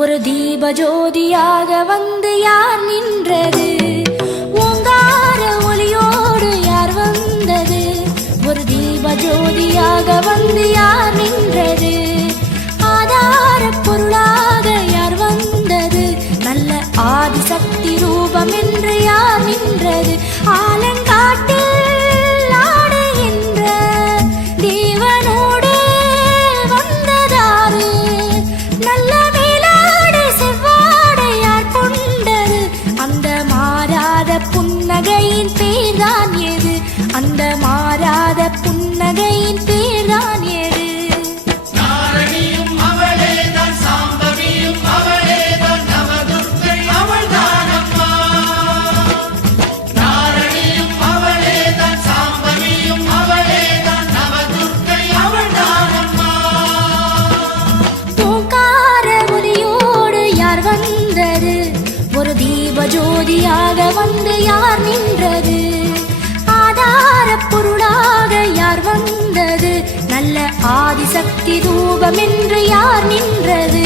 ஒரு தீப ஜோதியாக வந்து யார் நின்றது? ஓங்கார ஒளியோடு யார் வந்தது? ஒரு தீப ஜோதியாக வந்து யார் நின்றது? ஆதார பொருளாக யார் வந்தது? நல்ல ஆதிசக்தி ரூபம் என்று யார் நின்றது? ஆலங்காட்டில் புன்னகையின் பேர்தான் எது? அந்த மாறாத புன்னகையின் பேர்தான் எது? நாரணியும் அவளேதான், சாம்பவியும் அவளேதான், நவதுர்க்கை அவள்தான் அம்மா. நாரணியும் அவளேதான், சாம்பவியும் அவளேதான், நவதுர்க்கை அவள்தான் அம்மா. ஓங்கார ஒலியோடு யார் வந்தது? ஒரு தீப ஜோதியாக வந்து யார் நின்றது? ஆதார பொருளாக யார் வந்தது? நல்ல ஆதிசக்தி ரூபம் என்று யார் நின்றது?